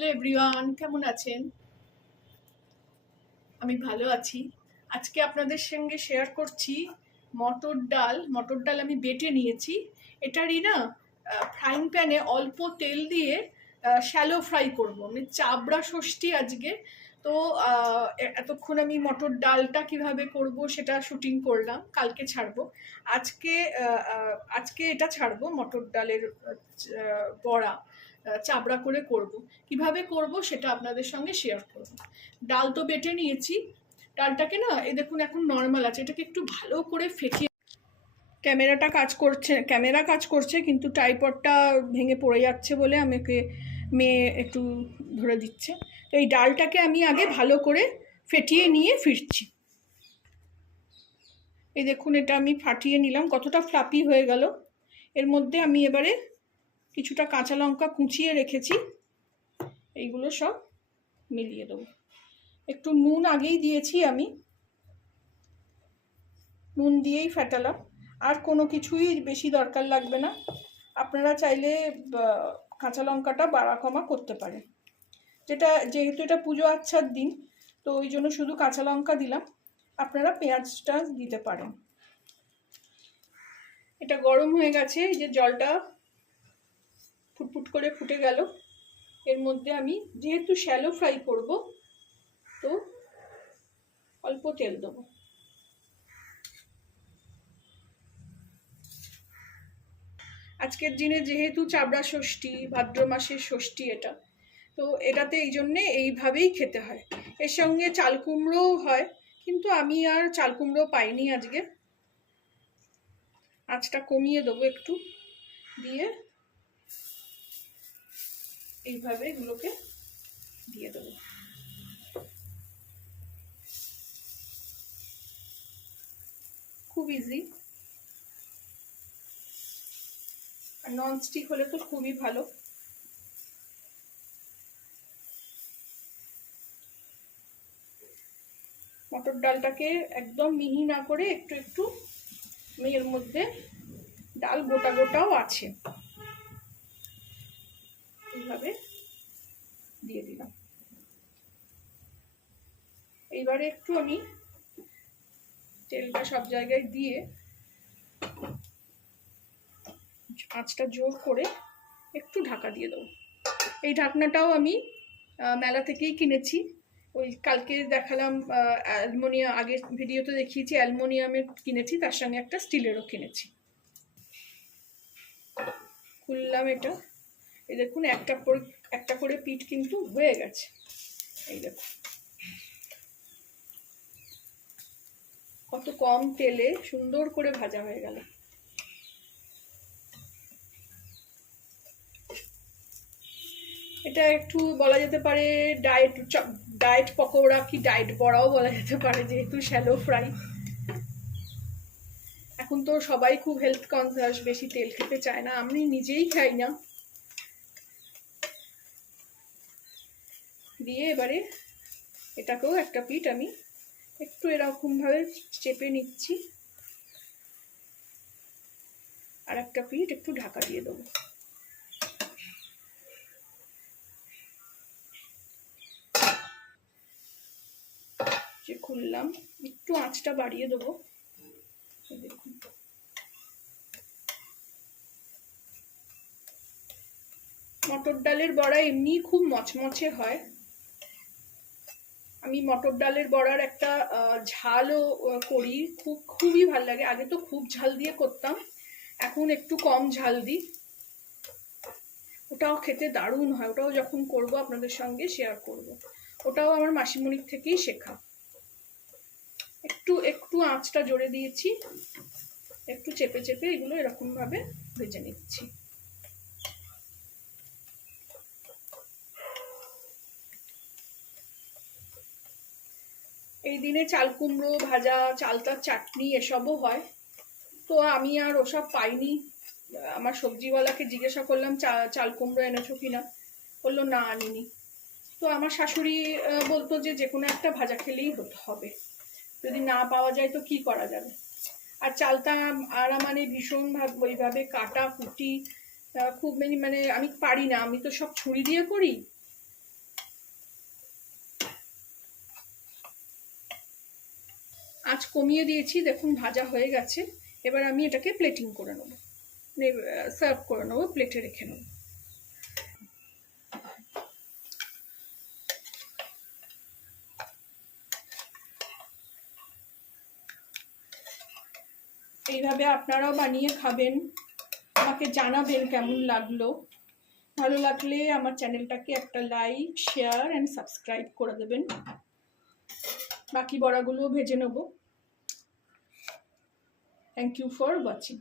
Hello everyone, কেমন আছেন? আমি ভালো আছি। আজকে আপনাদের সঙ্গে শেয়ার করছি মটর ডাল আমি বেটে নিয়েছি। এটারই না ফ্রাইং প্যানে অল্প তেল দিয়ে শ্যালো ফ্রাই করব, মানে চাবড়া ষষ্ঠী আজকে। তো এতক্ষণ আমি মটর ডালটা কিভাবে করব সেটা শুটিং করলাম, কালকে ছাড়বো। আজকে আজকে এটা ছাড়বো, মটর ডালের বড়া চাবড়া করে করব। কিভাবে করব সেটা আপনাদের সঙ্গে শেয়ার করব। ডাল তো বেটে নিয়েছি, ডালটাকে না এই দেখুন এখন নর্মাল আছে, এটাকে একটু ভালো করে ফেটিয়ে, ক্যামেরা কাজ করছে কিন্তু ট্রাইপডটা ভেঙে পড়ে যাচ্ছে বলে আমাকে মেয়ে একটু ধরে দিচ্ছে। তো এই ডালটাকে আমি আগে ভালো করে ফেটিয়ে নিয়ে ফিরছি। এই দেখুন এটা আমি ফাটিয়ে নিলাম, কতটা ফ্লাপি হয়ে গেল। এর মধ্যে আমি এবারে কিছুটা কাঁচা লঙ্কা কুচিয়ে রেখেছি, এইগুলো সব মিলিয়ে দেবো। একটু নুন আগেই দিয়েছি, আমি নুন দিয়েই ফেটালাম, আর কোনো কিছুই বেশি দরকার লাগবে না। আপনারা চাইলে কাঁচা লঙ্কাটা বাড়া কমা করতে পারেন, যেহেতু এটা পুজো আচ্ছার দিন, তো ওই জন্য শুধু কাঁচা লঙ্কা দিলাম। আপনারা পেঁয়াজটা দিতে পারেন। এটা গরম হয়ে গেছে, এই যে জলটা ফুটফুট করে ফুটে গেল। এর মধ্যে আমি যেহেতু শ্যালো ফ্রাই করব, তো অল্প তেল দেবো। আজকের দিনে যেহেতু চাবড়া ষষ্ঠী, ভাদ্র মাসের ষষ্ঠী এটা, তো এটাতে এই জন্যে এইভাবেই খেতে হয়। এর সঙ্গে চাল কুমড়োও হয়, কিন্তু আমি আর চাল কুমড়ো পাইনি আজকে। আঁচটা কমিয়ে দেবো একটু, দিয়ে এইভাবে এগুলোকে দিয়ে দেবো। খুব ইজি, আর ননস্টিক হলে তো খুবই ভালো। মটর ডালটাকে একদম মিহি না করে একটু একটু, এর মধ্যে ডাল গোটা গোটাও আছে, এইভাবে দিয়ে দিলাম। এইবারে একটু আমি তেলটা সব জায়গায় দিয়ে আঁচটা জোর করে একটু ঢাকা দিয়ে দেবো। এই ঢাকনাটাও আমি মেলা থেকেই কিনেছি। ওই কালকে দেখালাম অ্যালুমিনিয়াম, আগের ভিডিওতে দেখিয়েছি অ্যালুমিনিয়ামের কিনেছি, তার সঙ্গে একটা স্টিলেরও কিনেছি। খুললাম এটা, এই দেখুন একটা করে পিঠ কিন্তু হয়ে গেছে। এই দেখুন কত কম তেলে সুন্দর করে ভাজা হয়ে গেল। এটা একটু বলা যেতে পারে ডায়েট পকোড়া কি ডায়েট বড়াও বলা যেতে পারে, যেহেতু শ্যালো ফ্রাই। এখন তো সবাই খুব হেলথ কনসাস, বেশি তেল খেতে চায় না, আমি নিজেই খাই না। দিয়ে এবারে এটাকেও একটা পিঠ আমি একটু এরকম ভাবে চেপে নিচ্ছি, আর একটা পিঠ একটু ঢাকা দিয়ে দেবো। যে খুললাম, একটু আঁচটা বাড়িয়ে দেবো। দেখুন মটর ডালের বড়া এমনি খুব মচমচে হয়। আমি মটর ডালের বড়ার একটা ঝালও করি, খুবই ভালো লাগে। আগে তো খুব ঝাল দিয়ে করতাম, এখন একটু কম ঝাল দিই, ওটাও খেতে দারুণ হয়। ওটাও যখন করব আপনাদের সঙ্গে শেয়ার করব। ওটাও আমার মাসিমণির থেকেই শেখা। একটু একটু আঁচটা জোরে দিয়েছি, একটু চেপে চেপে এগুলো এরকম ভাবে ভেজে নিচ্ছি। এই দিনে চাল কুমড়ো ভাজা, চালতার চাটনি এসবও হয়, তো আমি আর ওসব পাইনি। আমার সবজিওয়ালাকে জিজ্ঞাসা করলাম চাল কুমড়ো এনেছো কিনা, বললো না আনিনি। তো আমার শাশুড়ি বলতো যে কোনো একটা ভাজা খেলেই হবে, যদি না পাওয়া যায় তো কি করা যাবে। আর চালতা আর মানে ভীষণ ওইভাবে কাটা কুটি খুব মানে আমি পারি না, আমি তো সব ছুরি দিয়ে করি, আঁচ কমিয়ে দিয়েছি, দেখুন ভাজা হয়ে গেছে। এবার আমি এটাকে প্লেটিং করে নেবো, সার্ভ করে নেবো, প্লেটে রেখে নেবো। এইভাবে আপনারাও বানিয়ে খাবেন, আমাকে জানাবেন কেমন লাগলো। ভালো লাগলে আমার চ্যানেলটাকে একটা লাইক, শেয়ার অ্যান্ড সাবস্ক্রাইব করে দেবেন। বাকি বড়াগুলোও ভেজে নেব। Thank you for watching.